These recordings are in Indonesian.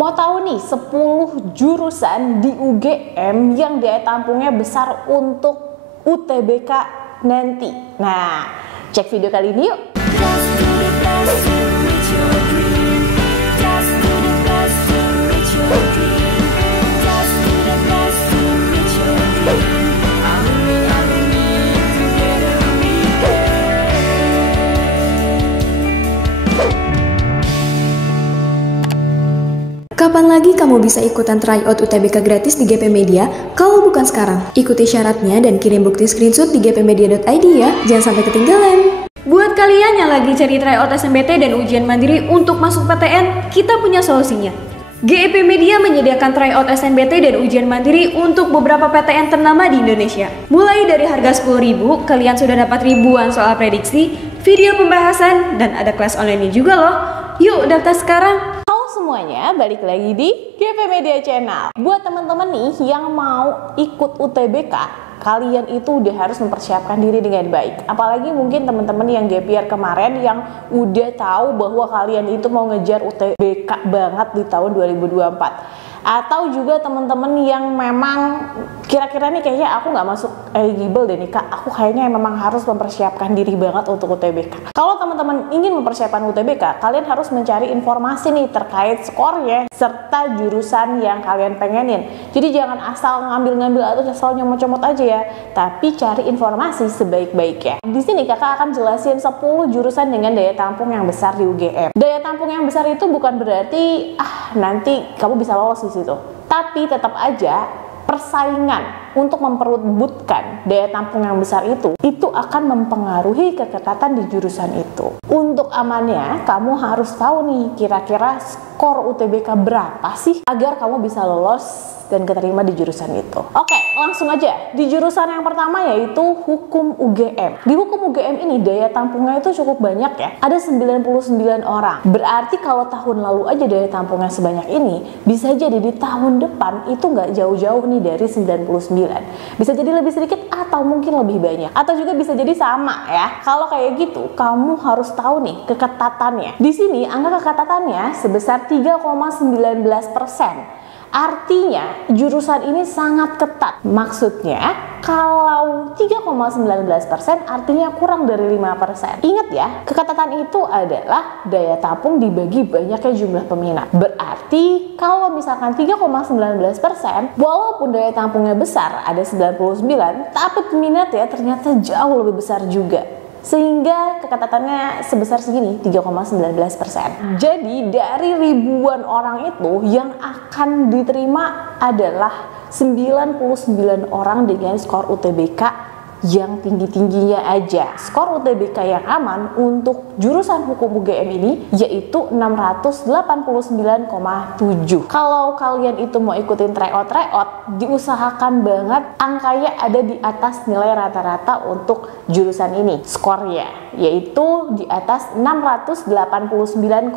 Mau tahu nih 10 jurusan di UGM yang daya tampungnya besar untuk UTBK nanti. Nah, cek video kali ini yuk. Kapan lagi kamu bisa ikutan tryout UTBK gratis di GP Media kalau bukan sekarang? Ikuti syaratnya dan kirim bukti screenshot di gpmedia.id ya, jangan sampai ketinggalan. Buat kalian yang lagi cari tryout SNMPTN dan ujian mandiri untuk masuk PTN, kita punya solusinya. GP Media menyediakan tryout SNMPTN dan ujian mandiri untuk beberapa PTN ternama di Indonesia. Mulai dari harga 10.000, kalian sudah dapat ribuan soal prediksi, video pembahasan, dan ada kelas online juga loh. Yuk daftar sekarang! Semuanya, balik lagi di GP Media Channel. Buat teman-teman nih yang mau ikut UTBK, kalian itu udah harus mempersiapkan diri dengan baik. Apalagi mungkin teman-teman yang gap year kemarin yang udah tahu bahwa kalian itu mau ngejar UTBK banget di tahun 2024. Atau juga teman-teman yang memang kira-kira nih kayaknya aku nggak masuk eligible deh nih kak, aku kayaknya memang harus mempersiapkan diri banget untuk UTBK. Kalau teman-teman ingin mempersiapkan UTBK, kalian harus mencari informasi nih terkait skornya serta jurusan yang kalian pengenin. Jadi jangan asal ngambil-ngambil atau asal nyomot-comot aja ya, tapi cari informasi sebaik-baiknya. Di sini kakak akan jelasin 10 jurusan dengan daya tampung yang besar di UGM. Daya tampung yang besar itu bukan berarti nanti kamu bisa lolos di situ, tapi tetap aja persaingan untuk memperebutkan daya tampung yang besar itu akan mempengaruhi keketatan di jurusan itu. Untuk amannya, kamu harus tahu nih kira-kira skor UTBK berapa sih agar kamu bisa lolos dan keterima di jurusan itu. Oke, langsung aja. Di jurusan yang pertama yaitu Hukum UGM. Di Hukum UGM ini daya tampungnya itu cukup banyak ya. Ada 99 orang. Berarti kalau tahun lalu aja daya tampungnya sebanyak ini, bisa jadi di tahun depan itu nggak jauh-jauh nih dari 99. Bisa jadi lebih sedikit atau mungkin lebih banyak. Atau juga bisa jadi sama ya. Kalau kayak gitu, kamu harus tahu nih keketatannya. Di sini angka keketatannya sebesar 3,19%. Artinya jurusan ini sangat ketat. Maksudnya kalau 3,19% artinya kurang dari 5%. Ingat ya, keketatan itu adalah daya tampung dibagi banyaknya jumlah peminat. Berarti kalau misalkan 3,19%, walaupun daya tampungnya besar ada 99, tapi peminatnya ternyata jauh lebih besar juga. Sehingga keketatannya sebesar segini, 3,19%. Jadi dari ribuan orang itu yang akan diterima adalah 99 orang dengan skor UTBK yang tinggi-tingginya aja. Skor UTBK yang aman untuk jurusan Hukum UGM ini yaitu 689,7. Kalau kalian itu mau ikutin tryout, diusahakan banget angkanya ada di atas nilai rata-rata untuk jurusan ini. Skornya yaitu di atas 689,7.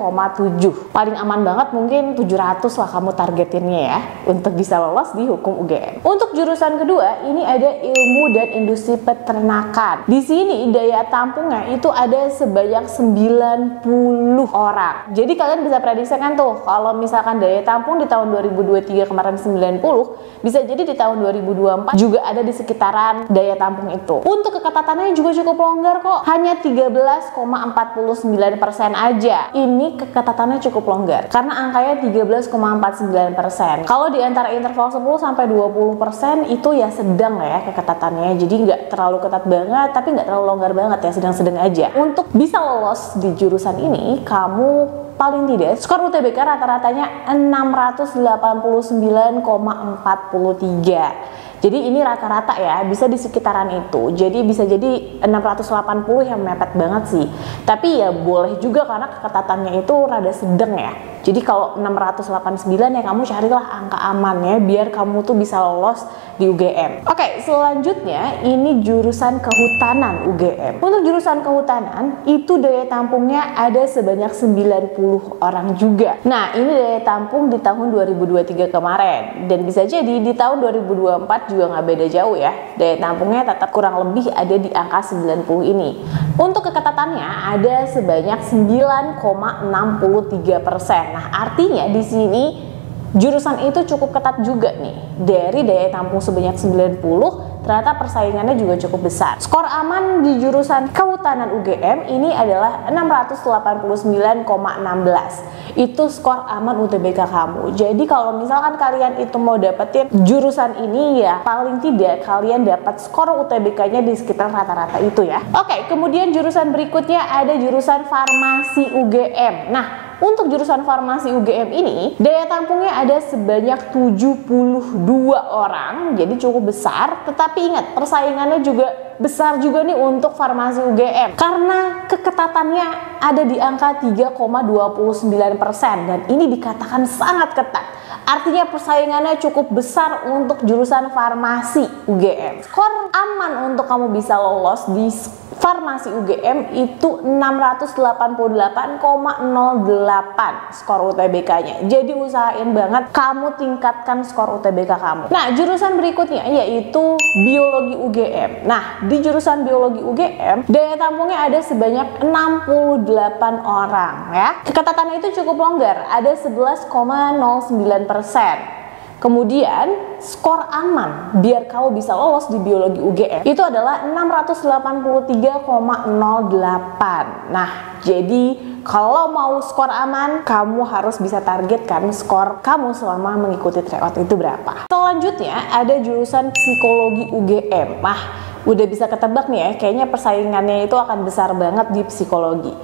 Paling aman banget mungkin 700 lah kamu targetinnya ya untuk bisa lolos di Hukum UGM. Untuk jurusan kedua ini ada Ilmu dan Industri Peternakan. Di sini daya tampungnya itu ada sebanyak 90 orang. Jadi kalian bisa prediksikan tuh kalau misalkan daya tampung di tahun 2023 kemarin 90, bisa jadi di tahun 2024 juga ada di sekitaran daya tampung itu. Untuk keketatannya juga cukup longgar kok. Hanya 13,49% aja. Ini keketatannya cukup longgar karena angkanya 13,49%. Kalau di antara interval 10 sampai 20% itu ya sedang ya keketatannya. Jadi nggak terlalu ketat banget tapi nggak terlalu longgar banget ya, sedang-sedang aja. Untuk bisa lolos di jurusan ini, kamu paling tidak skor UTBK rata-ratanya 689,43. Jadi ini rata-rata ya, bisa di sekitaran itu. Jadi bisa jadi 680 yang mepet banget sih. Tapi ya boleh juga karena keketatannya itu rada sedang ya. Jadi kalau 689 ya kamu carilah angka amannya biar kamu tuh bisa lolos di UGM. Oke, selanjutnya ini jurusan Kehutanan UGM. Untuk jurusan Kehutanan itu daya tampungnya ada sebanyak 90 orang juga. Nah, ini daya tampung di tahun 2023 kemarin. Dan bisa jadi di tahun 2024 juga nggak beda jauh ya. Daya tampungnya tetap kurang lebih ada di angka 90 ini. Untuk keketatannya ada sebanyak 9,63%. Nah, artinya di sini jurusan itu cukup ketat juga nih. Dari daya tampung sebanyak 90, ternyata persaingannya juga cukup besar. Skor aman di jurusan Kehutanan UGM ini adalah 689,16. Itu skor aman UTBK kamu. Jadi kalau misalkan kalian itu mau dapetin jurusan ini, ya paling tidak kalian dapat skor UTBK-nya di sekitar rata-rata itu ya. Oke, kemudian jurusan berikutnya ada jurusan Farmasi UGM. Nah, untuk jurusan Farmasi UGM ini, daya tampungnya ada sebanyak 72 orang, jadi cukup besar. Tetapi ingat, persaingannya juga besar juga nih untuk Farmasi UGM. Karena keketatannya ada di angka 3,29% dan ini dikatakan sangat ketat. Artinya persaingannya cukup besar untuk jurusan Farmasi UGM. Skor aman untuk kamu bisa lolos di Farmasi UGM itu 688,08 skor UTBK-nya. Jadi usahain banget kamu tingkatkan skor UTBK kamu. Nah, jurusan berikutnya yaitu Biologi UGM. Nah, di jurusan Biologi UGM daya tampungnya ada sebanyak 68 orang ya. Keketatannya itu cukup longgar, ada 11,09%. Kemudian skor aman biar kamu bisa lolos di Biologi UGM itu adalah 683,08. Nah, jadi kalau mau skor aman, kamu harus bisa targetkan skor kamu selama mengikuti tryout itu berapa. Selanjutnya ada jurusan Psikologi UGM. Nah, udah bisa ketebak nih ya, kayaknya persaingannya itu akan besar banget di psikologi.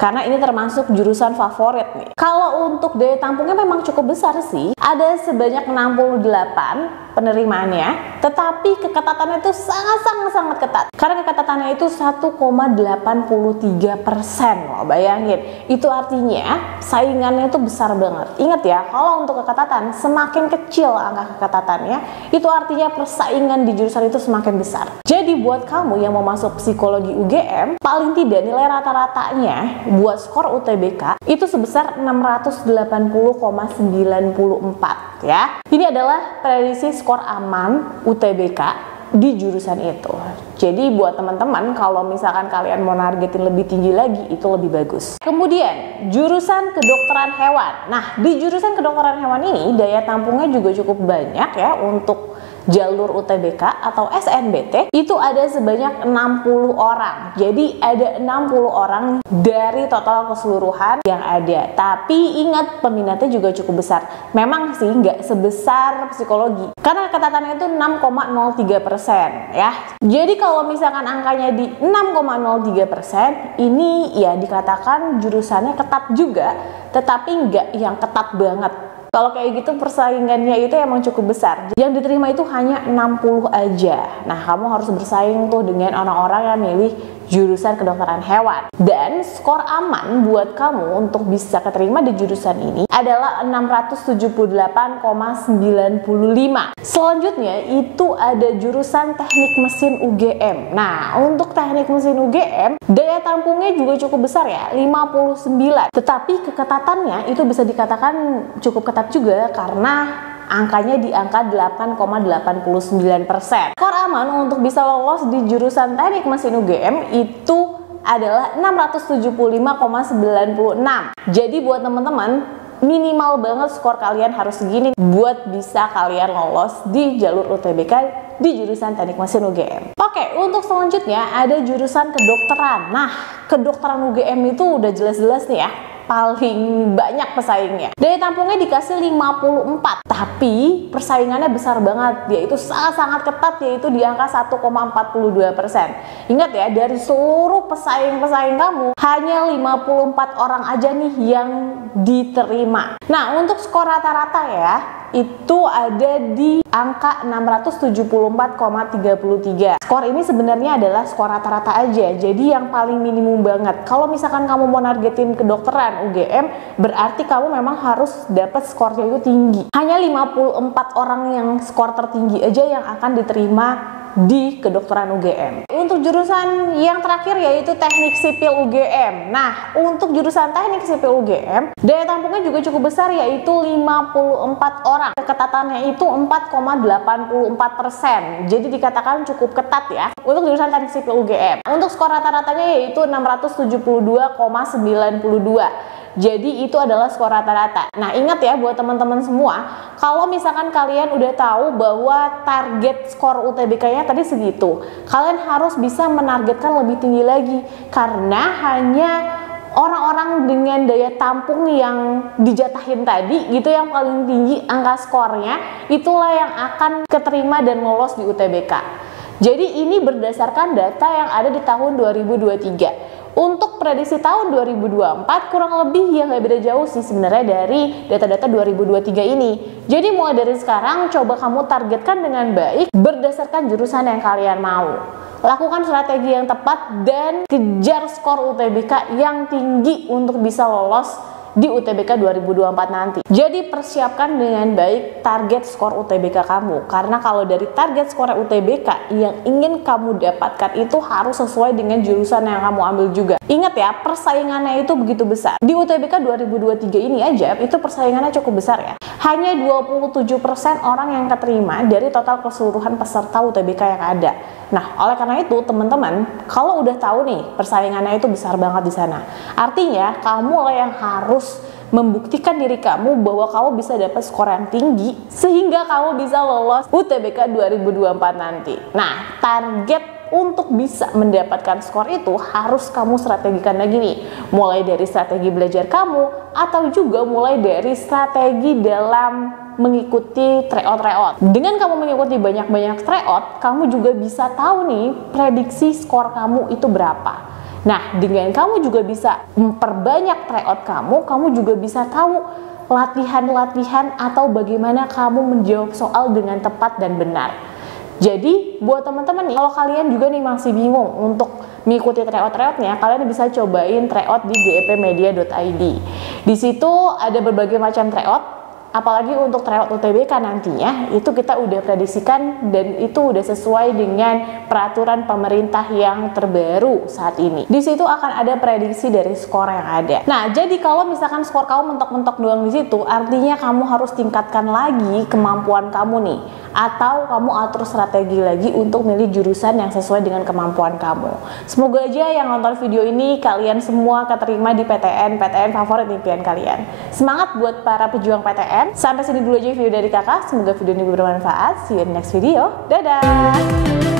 Karena ini termasuk jurusan favorit nih. Kalau untuk daya tampungnya memang cukup besar sih. Ada sebanyak 68 penerimaannya, tetapi keketatannya itu sangat ketat. Karena keketatannya itu 1,83% loh, bayangin. Itu artinya saingannya itu besar banget. Ingat ya, kalau untuk keketatan semakin kecil angka keketatannya, itu artinya persaingan di jurusan itu semakin besar. Jadi buat kamu yang mau masuk Psikologi UGM, paling tidak nilai rata-ratanya buat skor UTBK itu sebesar 680,94 ya. Ini adalah prediksi skor aman UTBK di jurusan itu. Jadi buat teman-teman kalau misalkan kalian mau nargetin lebih tinggi lagi itu lebih bagus. Kemudian jurusan Kedokteran Hewan. Nah, di jurusan Kedokteran Hewan ini daya tampungnya juga cukup banyak ya. Untuk jalur UTBK atau SNBT itu ada sebanyak 60 orang. Jadi ada 60 orang dari total keseluruhan yang ada. Tapi ingat, peminatnya juga cukup besar. Memang sih nggak sebesar psikologi karena keketatannya itu 6,03% ya. Jadi kalau misalkan angkanya di 6,03%, ini ya dikatakan jurusannya ketat juga, tetapi nggak yang ketat banget. Kalau kayak gitu persaingannya itu emang cukup besar. Yang diterima itu hanya 60 aja. Nah, kamu harus bersaing tuh dengan orang-orang yang milih jurusan kedokteran hewan. Dan skor aman buat kamu untuk bisa keterima di jurusan ini adalah 678,95. Selanjutnya itu ada jurusan Teknik Mesin UGM. Nah, untuk Teknik Mesin UGM daya tampungnya juga cukup besar ya, 59. Tetapi keketatannya itu bisa dikatakan cukup ketat juga karena angkanya di angka 8,89%. Skor aman untuk bisa lolos di jurusan Teknik Mesin UGM itu adalah 675,96. Jadi buat teman-teman, minimal banget skor kalian harus segini buat bisa kalian lolos di jalur UTBK di jurusan Teknik Mesin UGM. Oke, untuk selanjutnya ada jurusan kedokteran. Nah, kedokteran UGM itu udah jelas-jelas nih ya, paling banyak pesaingnya. Daya tampungnya dikasih 54, tapi persaingannya besar banget, yaitu sangat ketat, yaitu di angka 1,42%. Ingat ya, dari seluruh pesaing-pesaing kamu, hanya 54 orang aja nih yang diterima. Nah, untuk skor rata-rata ya, itu ada di angka 674,33. Skor ini sebenarnya adalah skor rata-rata aja, jadi yang paling minimum banget. Kalau misalkan kamu mau nargetin kedokteran UGM, berarti kamu memang harus dapat skornya itu tinggi. Hanya 54 orang yang skor tertinggi aja yang akan diterima di kedokteran UGM. Untuk jurusan yang terakhir yaitu Teknik Sipil UGM. Nah, untuk jurusan Teknik Sipil UGM, daya tampungnya juga cukup besar yaitu 54 orang. Keketatannya itu 4,84%. Jadi dikatakan cukup ketat ya. untuk jurusan Teknik Sipil UGM. Untuk skor rata-ratanya yaitu 672,92. Jadi itu adalah skor rata-rata. Nah, ingat ya buat teman-teman semua, kalau misalkan kalian udah tahu bahwa target skor UTBK-nya tadi segitu, kalian harus bisa menargetkan lebih tinggi lagi, karena hanya orang-orang dengan daya tampung yang dijatahin tadi gitu yang paling tinggi angka skornya, itulah yang akan keterima dan lolos di UTBK. Jadi ini berdasarkan data yang ada di tahun 2023. Untuk prediksi tahun 2024 kurang lebih yang gak beda jauh sih sebenarnya dari data-data 2023 ini. Jadi mulai dari sekarang coba kamu targetkan dengan baik berdasarkan jurusan yang kalian mau. Lakukan strategi yang tepat dan kejar skor UTBK yang tinggi untuk bisa lolos di UTBK 2024 nanti. Jadi persiapkan dengan baik target skor UTBK kamu, karena kalau dari target skor UTBK yang ingin kamu dapatkan itu harus sesuai dengan jurusan yang kamu ambil juga. Ingat ya, persaingannya itu begitu besar. Di UTBK 2023 ini aja itu persaingannya cukup besar ya. Hanya 27% orang yang keterima dari total keseluruhan peserta UTBK yang ada. Nah, oleh karena itu teman-teman, kalau udah tahu nih persaingannya itu besar banget di sana, artinya kamu lah yang harus membuktikan diri kamu bahwa kamu bisa dapat skor yang tinggi sehingga kamu bisa lolos UTBK 2024 nanti. Nah, target untuk bisa mendapatkan skor itu harus kamu strategikan lagi nih, mulai dari strategi belajar kamu atau juga mulai dari strategi dalam mengikuti tryout. Dengan kamu mengikuti banyak-banyak tryout, kamu juga bisa tahu nih prediksi skor kamu itu berapa. Nah, dengan kamu juga bisa memperbanyak tryout kamu juga bisa tahu latihan-latihan atau bagaimana kamu menjawab soal dengan tepat dan benar. Jadi buat teman-teman nih, kalau kalian juga nih masih bingung untuk mengikuti tryout-tryoutnya, kalian bisa cobain tryout di gepmedia.id. Di situ ada berbagai macam tryout. Apalagi untuk tryout UTBK nantinya, itu kita udah prediksikan dan itu udah sesuai dengan peraturan pemerintah yang terbaru saat ini. Di situ akan ada prediksi dari skor yang ada. Nah, jadi kalau misalkan skor kamu mentok-mentok doang di situ, artinya kamu harus tingkatkan lagi kemampuan kamu nih, atau kamu atur strategi lagi untuk milih jurusan yang sesuai dengan kemampuan kamu. Semoga aja yang nonton video ini kalian semua keterima di PTN favorit impian kalian. Semangat buat para pejuang PTN. Sampai sini dulu aja video dari kakak. Semoga video ini bermanfaat. See you in the next video. Dadah.